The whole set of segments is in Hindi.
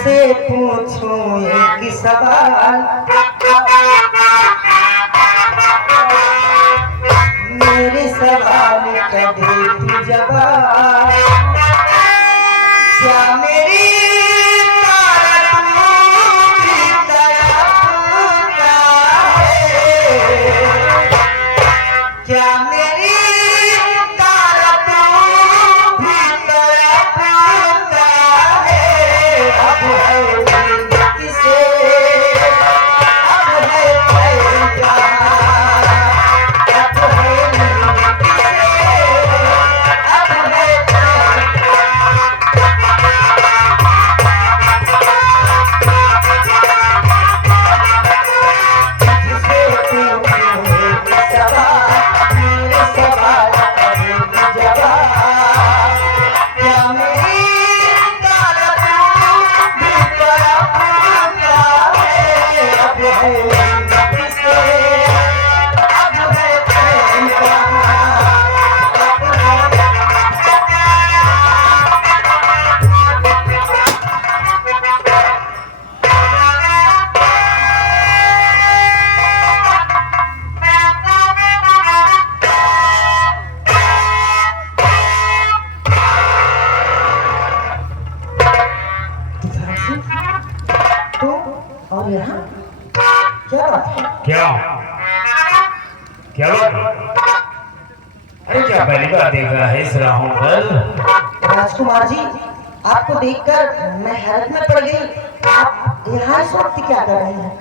तुझसे पूछूं एक सवाल, मेरे सवाल का दे तू जवाब। क्या मेरी क्या मेरी तारा तू भी तड़पता है। अब है किसे, अब है जहाँ, अब है किसे, अब है और यहाँ क्या बात है? क्या क्या बात? अरे क्या पहली बार देख रहा है इस राहों पर? राजकुमार जी, आपको देखकर मैं हैरत में पड़ गई। आप यहाँ इस वक्त क्या कर रहे हैं?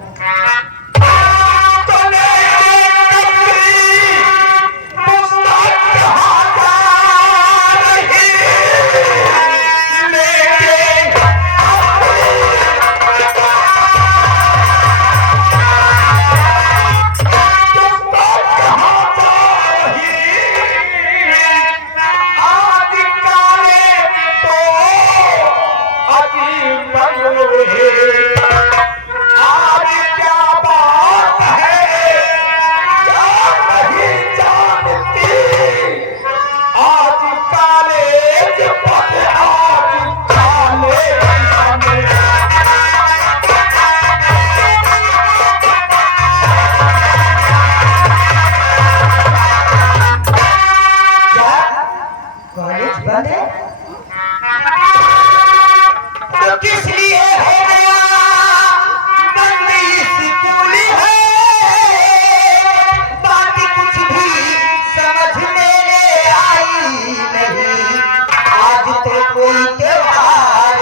किस लिए हो गया बंदी स्कूल है, बाकी कुछ भी समझ में आई नहीं। आज तो कोई त्योहार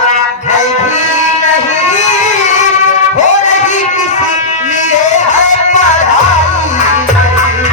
है भी नहीं, हो रही किस लिए है पढ़ाई नहीं।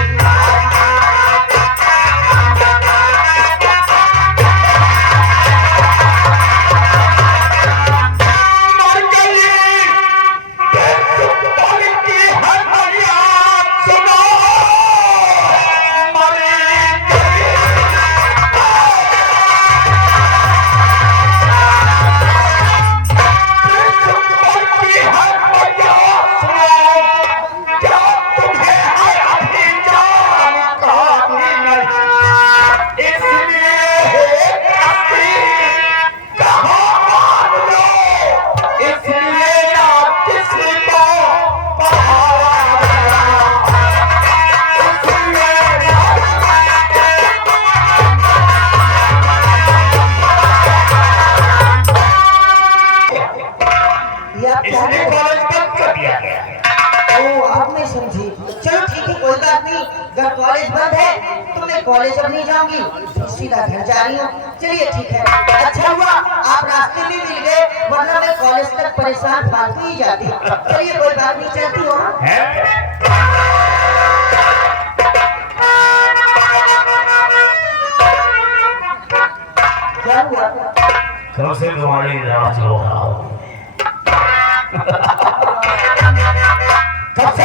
समझी, चलो ठीक है, कोई बात नहीं। अगर कॉलेज बंद है तो मैं कॉलेज अब नहीं जाऊंगी, सीधा घर जा रही हूँ। चलिए ठीक है, अच्छा हुआ आप रास्ते में मिल गए, वरना मैं कॉलेज तक परेशान फालतू ही जाती। चलिए कोई बात नहीं, चलती हूँ। क्या हुआ? कब से तुम्हारी राज हो रहा हूँ। कब से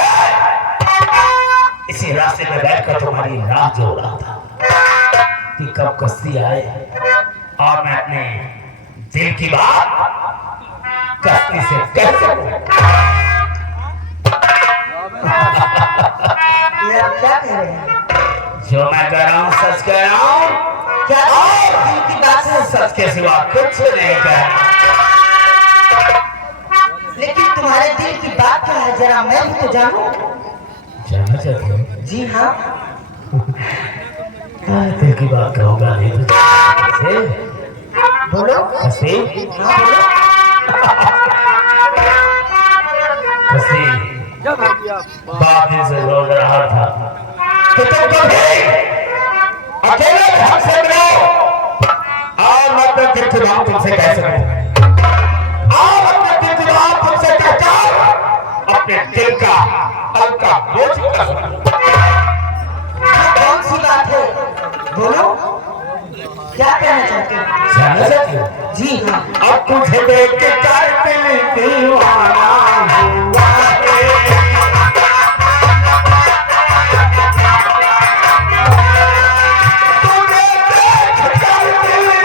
इसी रास्ते में बैठकर तुम्हारी राह जो रहा था कि कब कश्ती आए और मैं अपने दिल की बात कश्ती से कह सकूं। ये आप क्या कह रहे हैं? जो मैं कह रहा हूँ सच कह रहा हूँ। क्या दिल की बात है? सच के सिवा कुछ नहीं कह रहा। जरा मैं भी तो जानूं। जानना चाहते हो? जी हाँ। दिल की बात कहूँगा नहीं तो कैसे? बोलो। कैसे? हाँ बोलो। कैसे? बाप दिन से रोज रहा था तो तुम कभी अकेले घर से मिलो और मैं अपने दिल की बात तुमसे कह सकूं और अपने दिल की बात तुमसे कहकर अपने दिल का हल्का बोझ कर सकूं। कौन सी बात है? बोलो, क्या कहना चाहते हो? जानना चाहते हो? जी हाँ। अब तुझे देख के कर दिल दीवाना हुआ है। तुझे देख कर दिल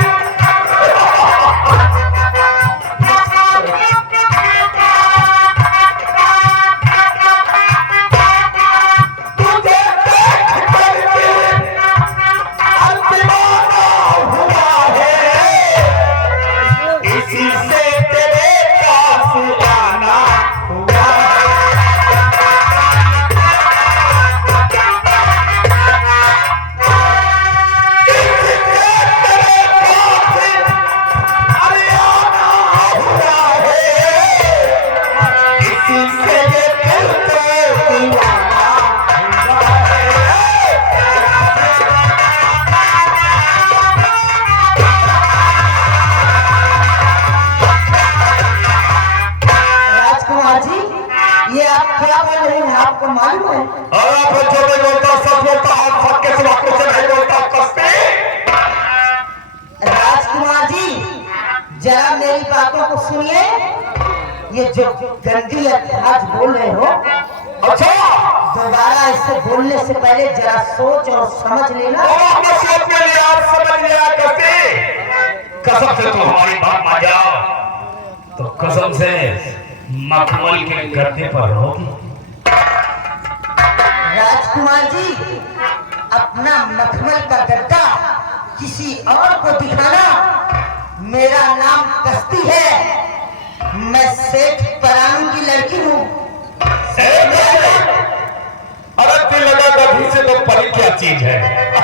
तुझे देख कर दिल दीवाना हुआ है। इसी से तेरे पास आना हुआ इसी से ये दिल को दीवाना हुआ है। राजकुमार जी, ये आप क्या बोल रहे हैं? आपको मालूम है? और आप जो भी बोलता सब बोलता और सबके सिवा कुछ नहीं बोलता कस्ती। राजकुमार जी, जरा मेरी बातों को सुनिए। ये जो गंदी अल्फाज बोल रहे हो, अच्छा दोबारा इससे बोलने से पहले जरा सोच और समझ लेना। और आपने सोच में लिया और समझ लिया कस्ती। कसम से तुम हमारी बात मान जाओ तो कसम से मखमल के गद्दे पर रहोगी। राजकुमार जी, अपना मखमल का गद्दा किसी और को दिखाना। मेरा नाम कस्ती है, मैं सेठ परांग की लड़की हूँ। अरे दिल लगा गधी से तो परी क्या चीज है?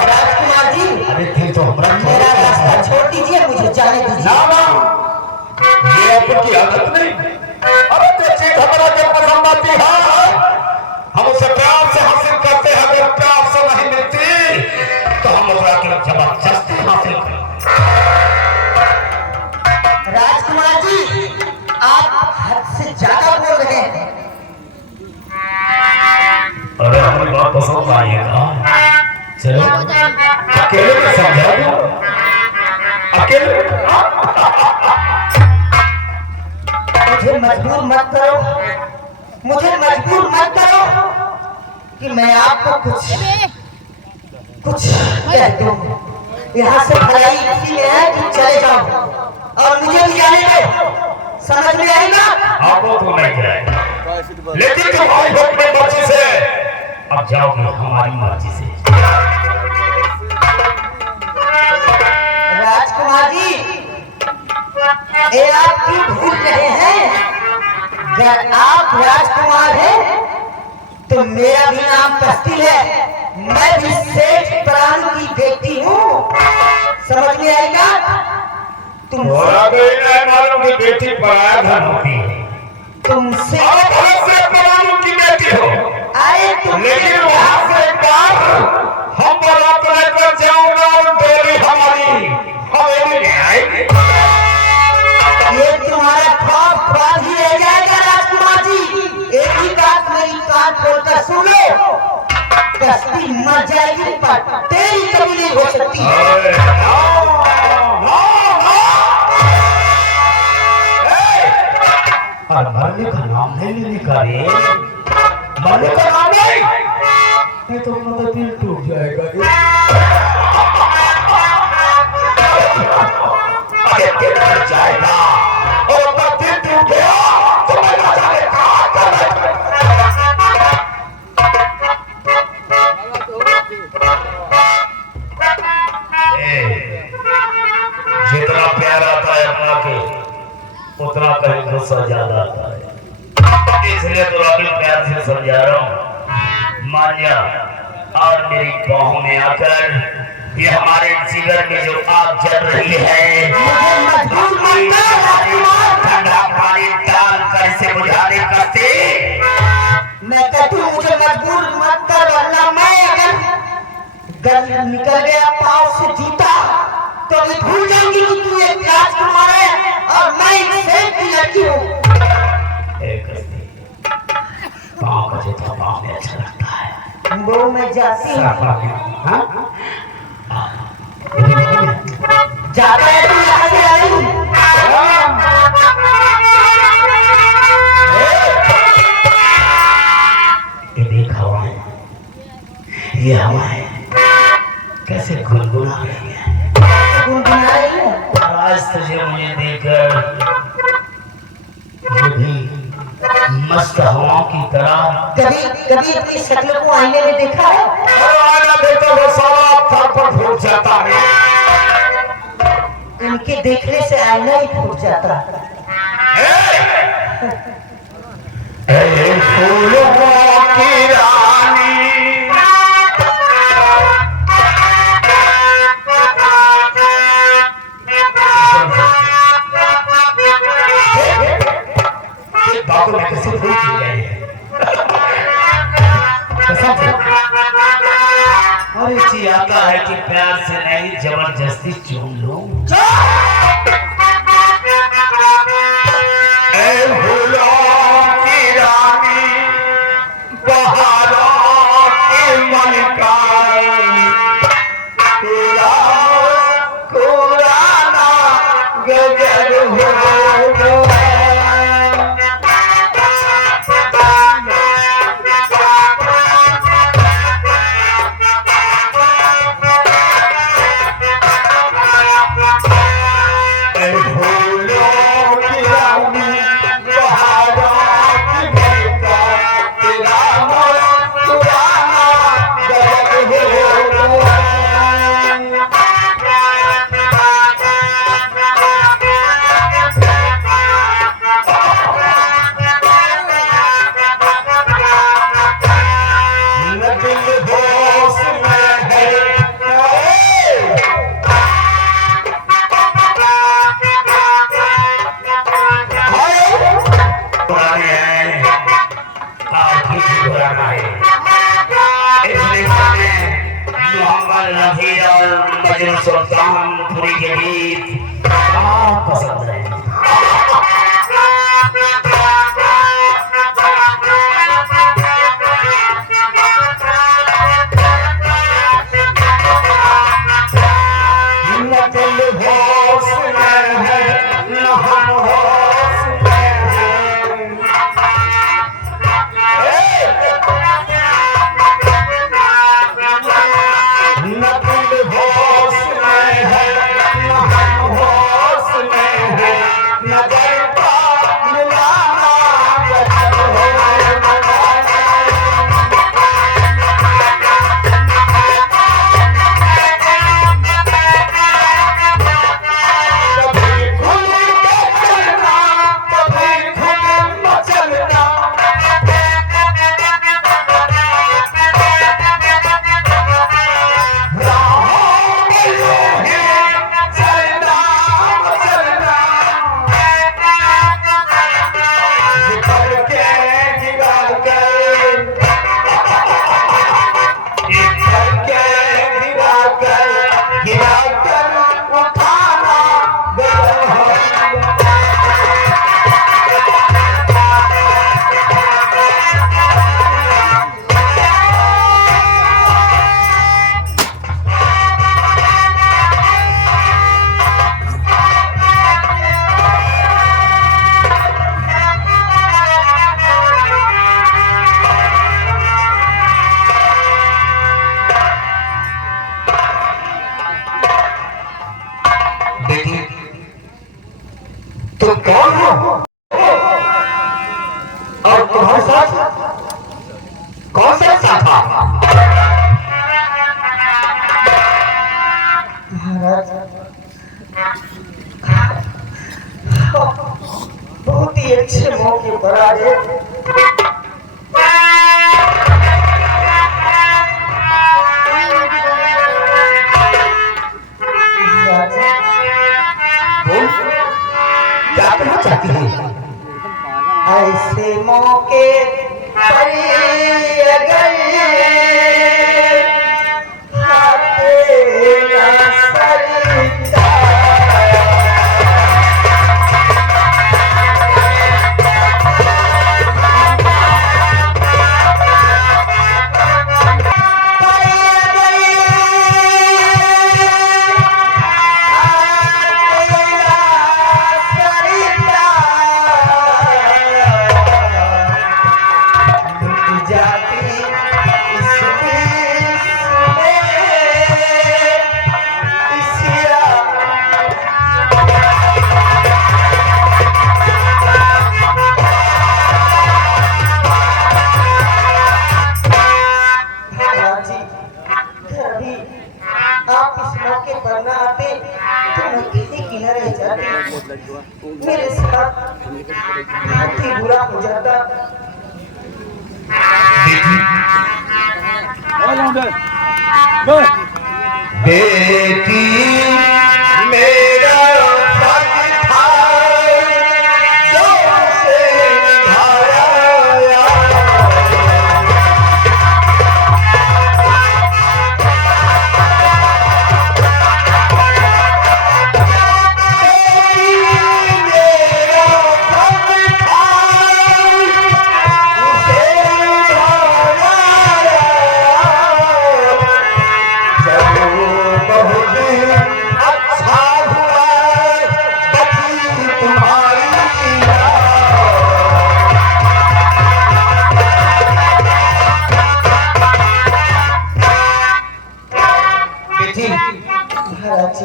राजकुमार जी, अरे दिल तो हमारा मेरा रास्ता छोड़ दीजिए, मुझे जाने दीजिए। ना ना ये आपकी आदत नहीं। अरे जो चीज हमारा जब पसंद आती है हम उसे प्यार से हासिल करते हैं। अगर प्यार से नहीं मिलती तो हम उसका जबरदस्ती हासिल करते। राजकुमार जी, आप हद से ज्यादा बोल रहे हैं। अरे हमारी बात पसंद आई है ना? चलो अकेले में समझा दो। अकेले मुझे मजबूर मत करो, मुझे मजबूर मत करो कि मैं आपको कुछ कह दूं। यहाँ से भलाई इसी में है कि चले जाओ और मुझे भी जाने दो। समझ में आएगा? आपको तो नहीं जाएगा लेकिन तुम्हारी अपनी मर्जी से अब जाओगे हमारी मर्जी से। राजकुमार जी, ये आप क्यों भूल रहे हैं? अगर आप राजकुमार हैं तो मेरा भी नाम कस्ती है। मैं भी सेठ प्राण की बेटी हूँ। समझ में आएगा? थोड़ा तो ही नहीं मालूम कि बेटी पराया धन होती है। तुमसे आप हमसे पराया की बेटी हो। आए लेकिन वहाँ से एक बार हम बारात लेकर जाऊंगा और डोली हमारी हवेली में आएगी। ये तुम्हारा ख्वाब ही रह जाएगा। राजकुमार जी, एक ही बात मेरी कान खोलकर सुन लो। कस्ती मर जाएगी पर तेरी कभी नहीं हो सकती। अरे ना, ना, ना। मरने का नाम नहीं लेने का रे। मरने का नाम नहीं तो मेरा दिल टूट जाएगा रे। अरे दिल टूट जाएगा और अपना दिल टूट गया तो मैं ना जाने कहाँ करना। जितना प्यार आता है अपना के उतना कहीं गुस्सा ज्यादा आता है। इसलिए तो अभी प्यार से समझा रहा हूँ, मान जा और मेरी बाहों में आकर ये हमारे जिगर में जो आग जल रही है, ठंडा पानी डालकर इसे बुझाने करते। मैं कहती हूँ मुझे मजबूर मत कर, वरना मैं अगर निकल गया पाँव से जूता तो मैं भूल जाऊंगी कि तू एक राजकुमार है और मैं एक सेठ की लड़की हूँ। पाँव का जूता पाँव में अच्छा लगता है। वो मैं जाती हूँ। जाता है तू यहाँ से आई। ये देख हवा है, ये हवा है कैसे गुनगुना रही है। गुनगुना रही है। आज तुझे मुझे देखकर ये भी मस्त हवाओं की तरह। कभी कभी अपनी शक्ल को आईने में देखा है? आईना देखो वो सारा थर पर फूट जाता है। इनके देखने से आईना ही फूट जाता है। फूलों की रानी बातों में कैसे फूल खिल गए हैं। और इसी आता है कि प्यार से नहीं जबरदस्ती चूम लूं। सुल्तानपुरी के गीत पसंद है। तुम कौन हो और तुम्हारे साथ कौन सा साथा? महाराज बहुत ही अच्छे मौके पर आज क्या कहना चाहती है? ऐसे मौके पर अगर हाथ न सरता, आप इस मौके पर ना आते तो मैं किसी की न रह जाती, मेरे साथ बहुत ही बुरा हो जाता। बेटी मेरा फर्ज था जो उसे निभाया।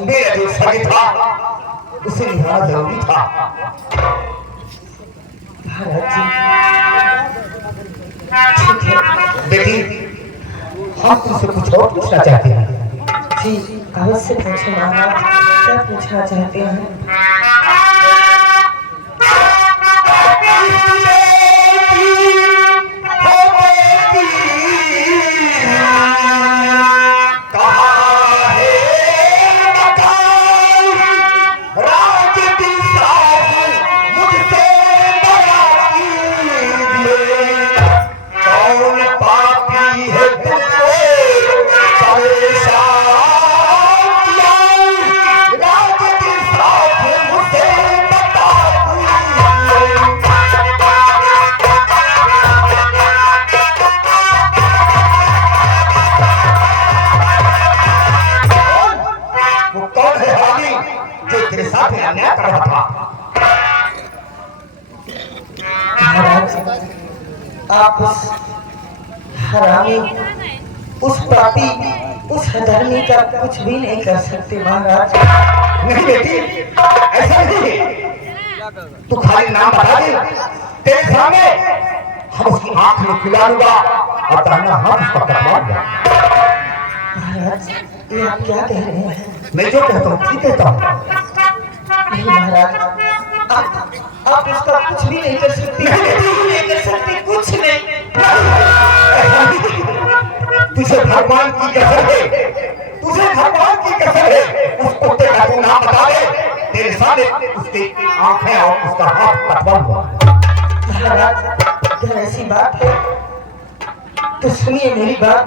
मेरा जो फर्ज था उसे निभाना जरूरी था। बेटी, हम तुमसे कुछ और पूछना चाहते हैं। जी अवश्य पूछे महाराज, क्या पूछना चाहते हैं? अन्याय कर रहा था। आप उस हरामी, उस पापी, उस अधर्मी का कुछ भी नहीं कर सकते महाराज। नहीं बेटी, ऐसा नहीं। तू खाली नाम बता दे, तेरे सामने हम उसकी आंख में खिला दूंगा और दाहिना हाथ उसका कटवा दूंगा। महाराज ये आप क्या कह रहे हैं? मैं जो कहता हूँ ठीक कहता हूँ। नहीं महाराज, आप उसका कुछ भी नहीं कर सकते, नहीं कर सकते, कुछ नहीं। तुझे भगवान की कसम है, तुझे भगवान की कसम है, उस कुत्ते का तू नाम बता दे, तेरे सामने उसकी आंखें और उसका हाथ कटवा दूंगा। महाराज अगर ऐसी बात है तो सुनिए मेरी बात।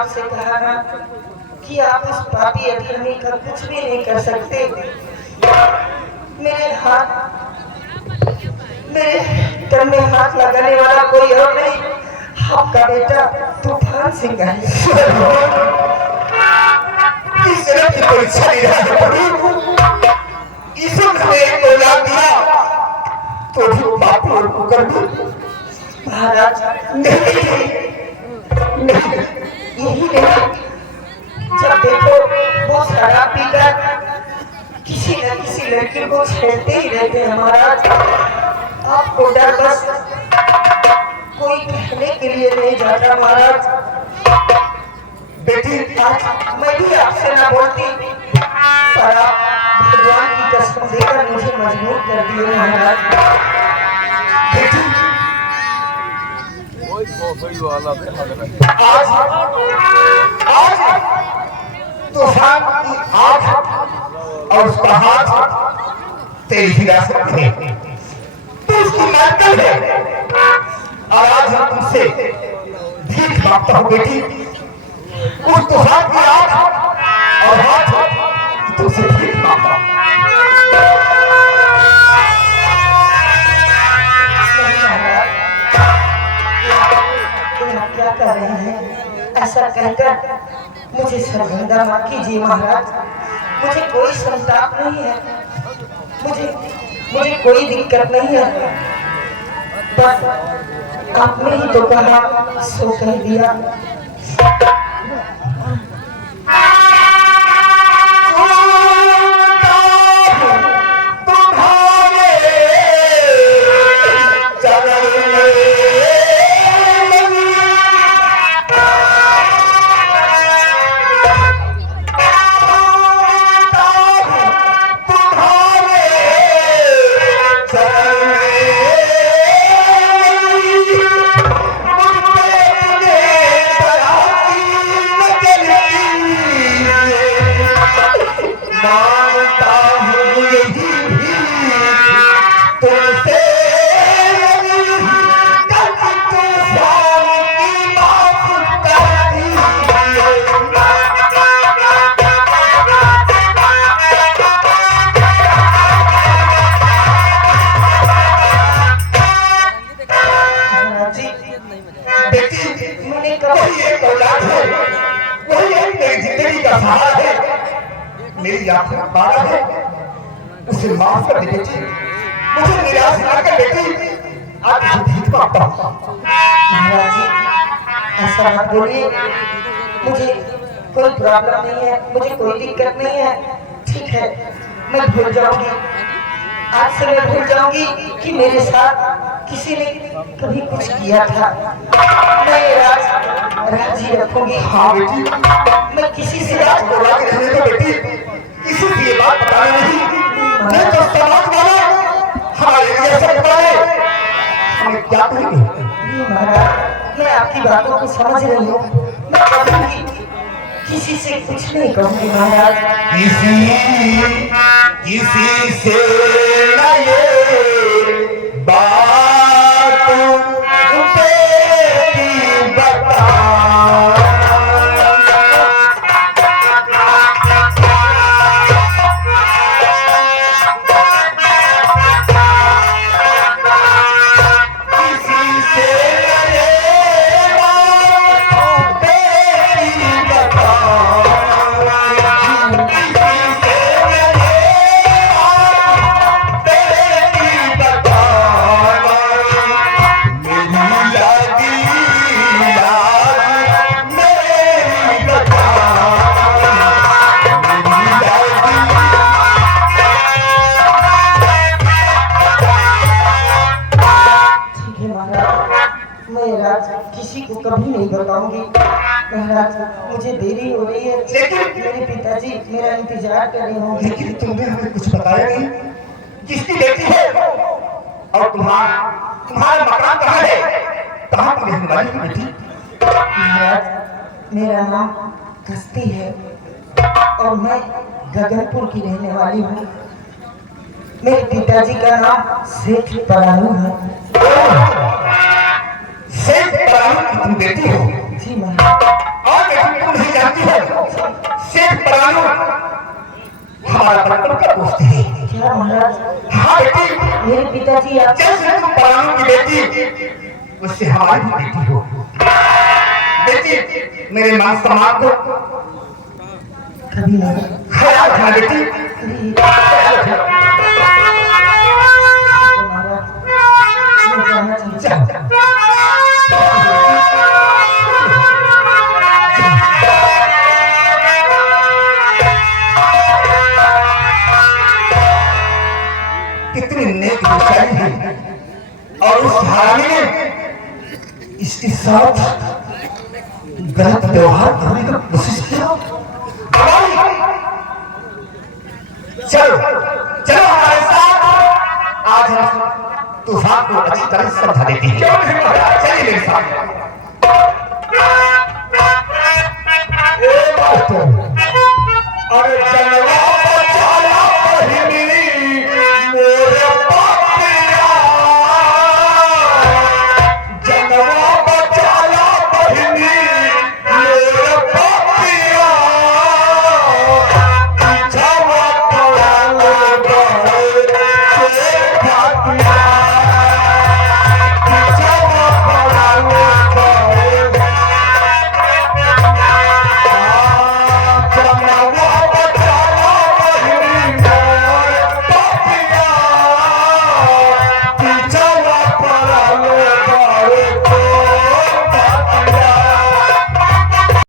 आपसे कहा ना कि आप इस पापी अधर्मी का कुछ भी नहीं कर सकते। मेरे तन में हाथ लगाने वाला कोई और नहीं, आपका बेटा तूफान सिंह है। इस तरह की परीक्षा नहीं रहा है प्रभु। ईश्वर ने एक औलाद दिया तो भी बाप और पुकार भी महाराज नहीं। यही नहीं, जब देखो वो शराब पीकर किसी न किसी लड़की को छेड़ते ही रहते हैं महाराज। आपको डर बस कोई कहने के लिए नहीं जाता महाराज। बेटी आज मैं भी आपसे ना बोलती, पर आप भगवान की कसम देकर मुझे मजबूर कर दिए महाराज। बेटी आज तूफान की आंख और उसका हाथ तेरी हिरासत में है। तो उसकी नकल है और आज हम तुमसे भीख मांगता हूँ बेटी। उस तूफान की आंख और हाथ तुमसे भीख मांगता हूँ। क्या कर रहे हैं? ऐसा कहकर मुझे शर्मिंदा मत कीजिए महाराज। मुझे कोई संताप नहीं है, मुझे कोई दिक्कत नहीं है। पर आपने ही तो कहा सो कह दिया। मेरी यात्रा बारह है, उसे माफ कर दे बेटी। मुझे निराश ना कर बेटी। आज मुझे भीख मांगता हूँ। महाराज जी ऐसा मत बोलिए, मुझे कोई प्रॉब्लम नहीं है, मुझे कोई दिक्कत नहीं है। ठीक है, मैं भूल जाऊंगी, आज से मैं भूल जाऊंगी कि मेरे साथ किसी ने कभी कुछ किया था। मैं राज ही रखूंगी। हाँ बेटी, मैं किसी से राज को राज रहने दो बेटी। किसी से ये बात बताना नहीं, नहीं तो समाज वाले हमारे लिए ऐसा बताए हमें क्या कहेंगे। नहीं महाराज, मैं आपकी बातों को समझ रही हूँ। मैं कभी किसी से कुछ नहीं कहूँगी महाराज। किसी से न ये बात बेटी बता। किसी को कभी नहीं बताऊंगी महाराज। मुझे देरी हो रही है, लेकिन मेरे पिताजी मेरा इंतजार कर रहे होंगे। लेकिन तुमने हमें कुछ बताया नहीं, किसकी बेटी है और तुम्हारा मकान कहाँ है, कहाँ की रहने वाली है बेटी? महाराज मेरा नाम कस्ती है और मैं गगनपुर की रहने वाली हूँ। मेरे पिताजी का नाम सेठ परानू है। सेठ परानू की तुम बेटी हो? जी महाराज। और बेटी किया? जैसे तुम परानी की बेटी उससे हमारी भी बेटी हो। बेटी मेरे मान सम्मान को कभी नहीं। ख्याल रखना बेटी। कितनी नेक बेचारी है और उस हरामी ने इसके साथ गलत व्यवहार करने का कोशिश किया। चलो चलो हमारे साथ, आज हम तूफान को अच्छी तरह समझा देते हैं।